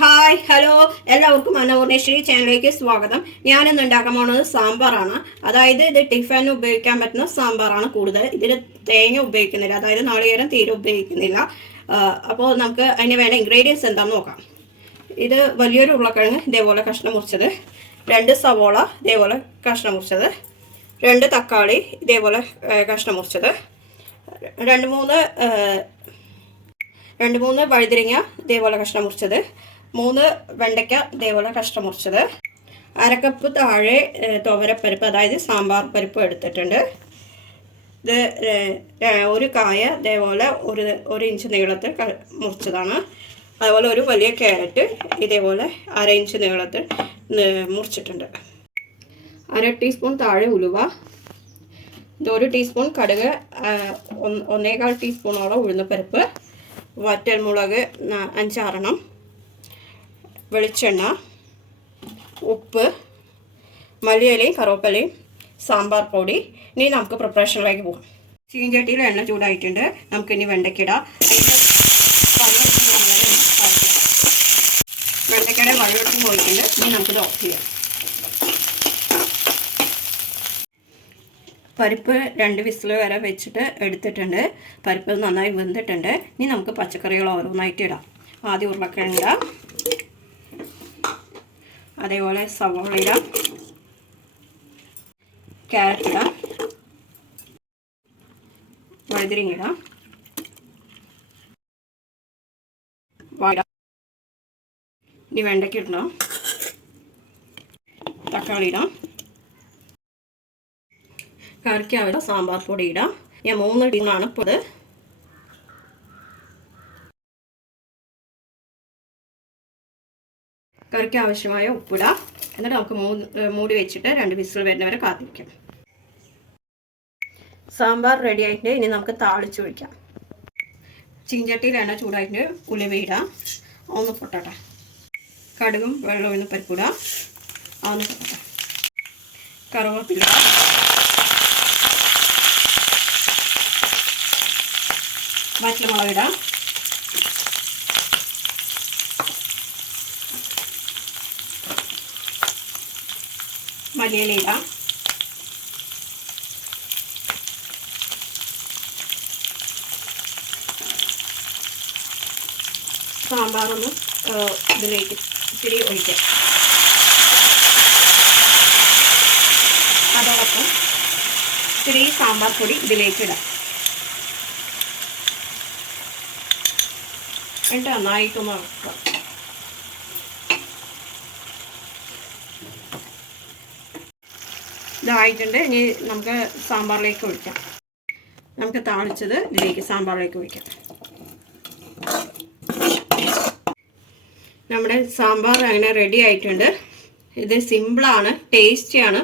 Hi hello എല്ലാവർക്കും അന്നപൂർണേശ്വരി ചാനലിലേക്ക് സ്വാഗതം. ഞാനിന്ന് ഉണ്ടാക്കാൻ പോകുന്നത് സാമ്പാറാണ്. അതായത് ഇത് ടിഫിന് ഉപയോഗിക്കാൻ പറ്റുന്ന സാമ്പാറാണ്. കൂടുതൽ ഇതിൽ തേങ്ങ ഉപയോഗിക്കുന്നില്ല, അതായത് നാളികേരം തീരെ ഉപയോഗിക്കുന്നില്ല. അപ്പോൾ നമുക്ക് അതിന് വേണ്ട ഇൻഗ്രീഡിയൻസ് എന്താണെന്ന് നോക്കാം. ഇത് വലിയൊരു ഉരുളക്കിഴങ്ങ് ഇതേപോലെ കഷ്ണം മുറിച്ചത്, 2 സവോള ഇതേപോലെ കഷ്ണം മുറിച്ചത്, 2 തക്കാളി ഇതേപോലെ കഷ്ണം മുറിച്ചത്, 2-3 വഴുതിരിങ്ങ ഇതേപോലെ കഷ്ണം മുറിച്ചത്, 3 വെണ്ടയ്ക്ക ഇതേപോലെ കഷ്ണം മുറിച്ചത്, 1/2 കപ്പ് താഴെ തുവരപ്പരിപ്പ് അതായത് സാമ്പാർ പരിപ്പ് എടുത്തിട്ടുണ്ട്. ഇത് 1 കായ ഇതേപോലെ 1 ഇഞ്ച് നീളത്തിൽ മുറിച്ചതാണ്. അതുപോലെ ഒരു വലിയ ക്യാരറ്റ് ഇതേപോലെ 1/2 ഇഞ്ച് നീളത്തിൽ മുറിച്ചിട്ടുണ്ട്. 1/2 ടീസ്പൂൺ താഴെ ഉലുവ, 1 ടീസ്പൂൺ കടുക്, 1.25 ടീസ്പൂണോളം ഉഴുന്നുപരിപ്പ്, വറ്റൽമുളക് 5-6, വെളിച്ചെണ്ണ, ഉപ്പ്, മല്ലിയിലയും കറുവപ്പലയും, സാമ്പാർ പൊടി. ഇനി നമുക്ക് പ്രിപ്പറേഷനിലേക്ക് പോകാം. ചീഞ്ചട്ടിയിൽ എണ്ണ ചൂടായിട്ടുണ്ട്. നമുക്കിനി വെണ്ടയ്ക്കിടാം. വെണ്ടയ്ക്കയുടെ വെള്ളത്തിൽ പോയിട്ടുണ്ട്. ഇനി നമുക്കിത് ഓഫ് ചെയ്യാം. പരിപ്പ് 2 വിസിൽ വരെ വെച്ചിട്ട് എടുത്തിട്ടുണ്ട്. പരിപ്പ് നന്നായി വെന്തിട്ടുണ്ട്. ഇനി നമുക്ക് പച്ചക്കറികൾ ഓരോന്നായിട്ട് ഇടാം. ആദ്യം ഉരുളക്കിഴങ്ങ് ഇടാം, അതേപോലെ സവോള ഇടാം, ക്യാരറ്റ് ഇടാം, വഴുതിരിങ്ങ ഇടാം, ഇനി വെണ്ടയ്ക്ക ഇടാം, തക്കാളി ഇടാം, കറിക്കാവിട സാമ്പാർ പൊടി ഇടാം. ഞാൻ 3 ടീമാണ് ഇപ്പോൾ ഇത്. കറിക്ക് ആവശ്യമായ ഉപ്പിടാം. എന്നിട്ട് നമുക്ക് മൂടി വെച്ചിട്ട് 2 വിസിൽ വരുന്നവരെ കാത്തിരിക്കാം. സാമ്പാർ റെഡി ആയിട്ട് ഇനി നമുക്ക് താളിച്ച് ഒഴിക്കാം. ചീഞ്ചട്ടിയിൽ എണ്ണ ചൂടായിട്ട് ഉലുവ ഇടാം, ഒന്ന് പൊട്ടട്ടെ. കടുകും വെള്ളം ഒഴിന്ന് പരിപ്പിടാം, ഒന്ന് പൊട്ടട്ടെ. കറുവേപ്പില, വറ്റൽമുളക് ഇടാം, മല്ലിയില ഇടാം, സാമ്പാറൊന്ന് ഇതിലേക്ക് ഇത്തിരി ഒഴിക്കാം. അതോടൊപ്പം ഇത്തിരി സാമ്പാർ പൊടി ഇതിലേക്ക് ഇടാം. എന്നിട്ട് നന്നായിട്ടൊന്ന് ഇളക്കുക. ഇതായിട്ടുണ്ട്. ഇനി നമുക്ക് സാമ്പാറിലേക്ക് ഒഴിക്കാം. നമുക്ക് താളിച്ചത് ഇതിലേക്ക് സാമ്പാറിലേക്ക് ഒഴിക്കാം. നമ്മുടെ സാമ്പാർ അങ്ങനെ റെഡി ആയിട്ടുണ്ട്. ഇത് സിമ്പിളാണ്, ടേസ്റ്റിയാണ്.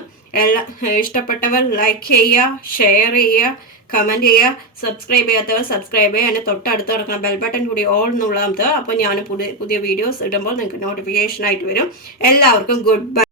ഇഷ്ടപ്പെട്ടവർ ലൈക്ക് ചെയ്യുക, ഷെയർ ചെയ്യുക, കമൻറ്റ് ചെയ്യുക. സബ്സ്ക്രൈബ് ചെയ്യാത്തവർ സബ്സ്ക്രൈബ് ചെയ്യുക. അതിന് തൊട്ടടുത്ത് കിടക്കുന്ന ബെൽ ബട്ടൺ കൂടി ഓൾ എന്നുള്ളത്. അപ്പോൾ ഞാൻ പുതിയ വീഡിയോസ് ഇടുമ്പോൾ നിങ്ങൾക്ക് നോട്ടിഫിക്കേഷൻ ആയിട്ട് വരും. എല്ലാവർക്കും ഗുഡ് ബൈ.